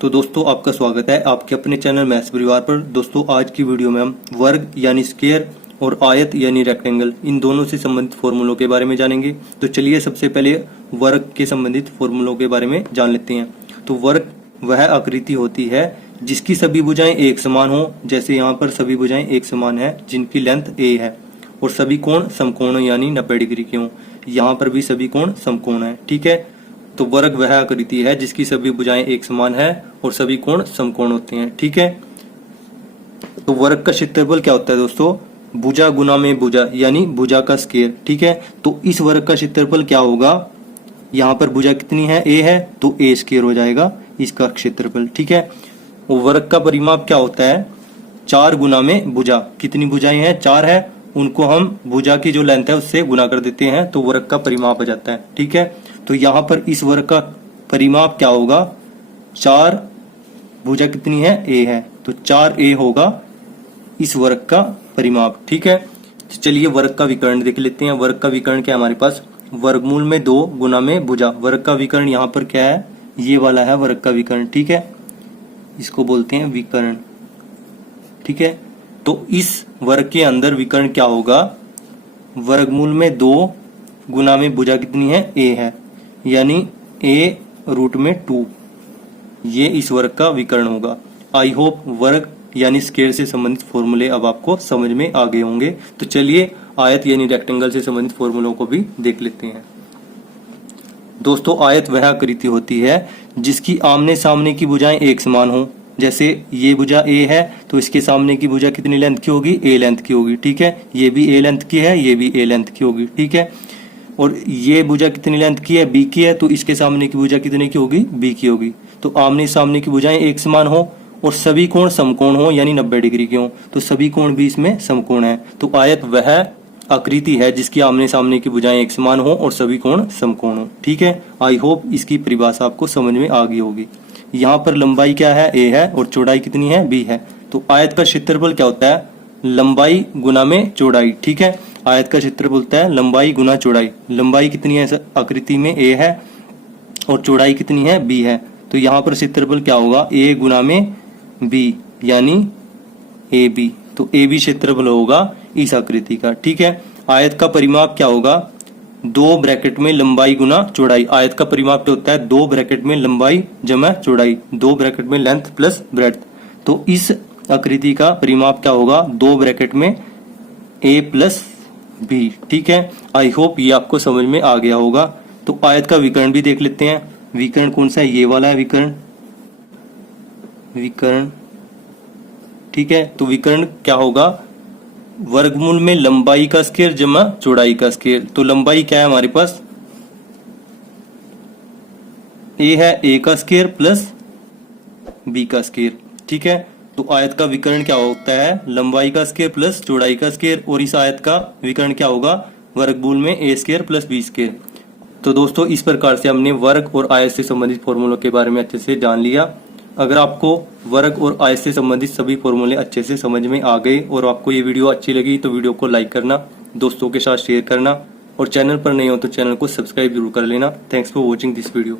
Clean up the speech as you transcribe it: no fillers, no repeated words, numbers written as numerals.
तो दोस्तों आपका स्वागत है आपके अपने चैनल मैथ्स परिवार पर। दोस्तों आज की वीडियो में हम वर्ग यानी स्क्वायर और आयत यानी रेक्टेंगल इन दोनों से संबंधित फॉर्मूलों के बारे में जानेंगे। तो चलिए सबसे पहले वर्ग के संबंधित फॉर्मूलों के बारे में जान लेते हैं। तो वर्ग वह आकृति होती है जिसकी सभी भुजाएं एक समान हो। जैसे यहाँ पर सभी भुजाएं एक समान है जिनकी लेंथ a है और सभी कोण समकोण यानी 90 डिग्री के हों। यहाँ पर भी सभी कोण समकोण है। ठीक है, तो वर्ग वह आकृति है जिसकी सभी भुजाएं एक समान है और सभी कोण समकोण होते हैं। ठीक है, तो वर्ग का क्षेत्रफल क्या होता है दोस्तों? भुजा गुना में भुजा यानी भुजा का स्क्वायर। ठीक है, तो इस वर्ग का क्षेत्रफल क्या होगा? यहाँ पर भुजा कितनी है? a है, तो a स्क्वायर हो जाएगा इसका क्षेत्रफल। ठीक है, वो वर्ग का परिमाप क्या होता है? 4 गुना में भुजा। कितनी भुजाएं हैं? 4 है, उनको हम भुजा की जो लेंथ है उससे गुना कर देते हैं तो वर्ग का परिमाप आ जाता है। ठीक है, तो यहाँ पर इस वर्ग का परिमाप क्या होगा? 4 भुजा कितनी है? a है, तो 4a होगा इस वर्ग का परिमाप। ठीक है, तो चलिए वर्ग का विकर्ण देख लेते हैं। वर्ग का विकर्ण क्या है हमारे पास? वर्गमूल में 2 गुना में भुजा। वर्ग का विकर्ण यहाँ पर क्या है? ये वाला है वर्ग का विकर्ण। ठीक है, इसको बोलते हैं विकर्ण। ठीक है, तो इस वर्ग के अंदर विकर्ण क्या होगा? वर्गमूल में 2 गुना में भुजा कितनी है? a है, यानी a रूट में 2। ये इस वर्ग का विकर्ण होगा। आई होप वर्ग यानी स्क्वायर से संबंधित फॉर्मूले अब आपको समझ में आ गए होंगे। तो चलिए आयत यानी रेक्टेंगल से संबंधित फॉर्मूलों को भी देख लेते हैं। दोस्तों आयत वह आकृति होती है जिसकी आमने सामने की भुजाएं एक समान हो। जैसे ये भुजा a है तो इसके सामने की भुजा कितनी लेंथ की होगी? a लेंथ की होगी। ठीक है, ये भी a लेंथ की है, ये भी a लेंथ की होगी। ठीक है, और ये भुजा कितनी लेंथ की है? b की है, तो इसके सामने की भुजा कितने की होगी? b की होगी। तो आमने सामने की भुजाएं एक समान हो और सभी कोण समकोण हो यानी 90 डिग्री के हो, तो सभी कोण भी इसमें समकोण है। तो आयत वह आकृति है जिसकी आमने सामने की भुजाएं एक समान हो और सभी कोण समकोण हो। ठीक है, आई होप इसकी परिभाषा आपको समझ में आ गई होगी। यहाँ पर लंबाई क्या है? a है और चौड़ाई कितनी है? b है। तो आयत का क्षेत्रफल क्या होता है? लंबाई गुना में चौड़ाई। ठीक है, आयत का क्षेत्रफल होता है लंबाई गुना चौड़ाई। लंबाई कितनी है आकृति में? a है और चौड़ाई कितनी है? b है। तो यहाँ पर क्षेत्रफल क्या होगा? a गुना में b यानी ab। तो ab क्षेत्रफल होगा इस आकृति का। ठीक है, आयत का परिमाप क्या होगा? 2 ब्रैकेट में लंबाई गुना चौड़ाई। आयत का परिमाप क्या होता है? 2 ब्रैकेट में लंबाई जमा चौड़ाई, 2 ब्रैकेट में लेंथ प्लस ब्रेड्थ। तो इस आकृति का परिमाप क्या होगा? 2 ब्रैकेट में a प्लस b। ठीक है, आई होप ये आपको समझ में आ गया होगा। तो आयत का विकर्ण भी देख लेते हैं। विकर्ण कौन सा है? ये वाला है विकर्ण। विकर्ण ठीक है, तो विकर्ण क्या होगा? वर्गमूल में लंबाई का स्क्वायर जमा चौड़ाई का स्क्वायर। तो लंबाई क्या है हमारे पास? a है, a का स्क्वायर प्लस b का स्क्वायर। ठीक है, तो आयत का विकर्ण क्या होता है? लंबाई का स्क्वायर प्लस चौड़ाई का स्क्वायर। और इस आयत का विकर्ण क्या होगा? वर्गमूल में a square plus b square. तो दोस्तों इस प्रकार से हमने वर्ग और आयत से संबंधित फॉर्मूलों के बारे में अच्छे से जान लिया। अगर आपको वर्ग और आयत से संबंधित सभी फॉर्मूले अच्छे से समझ में आ गए और आपको ये वीडियो अच्छी लगी तो वीडियो को लाइक करना, दोस्तों के साथ शेयर करना और चैनल पर नए हो तो चैनल को सब्सक्राइब जरूर कर लेना। Thanks for watching this video.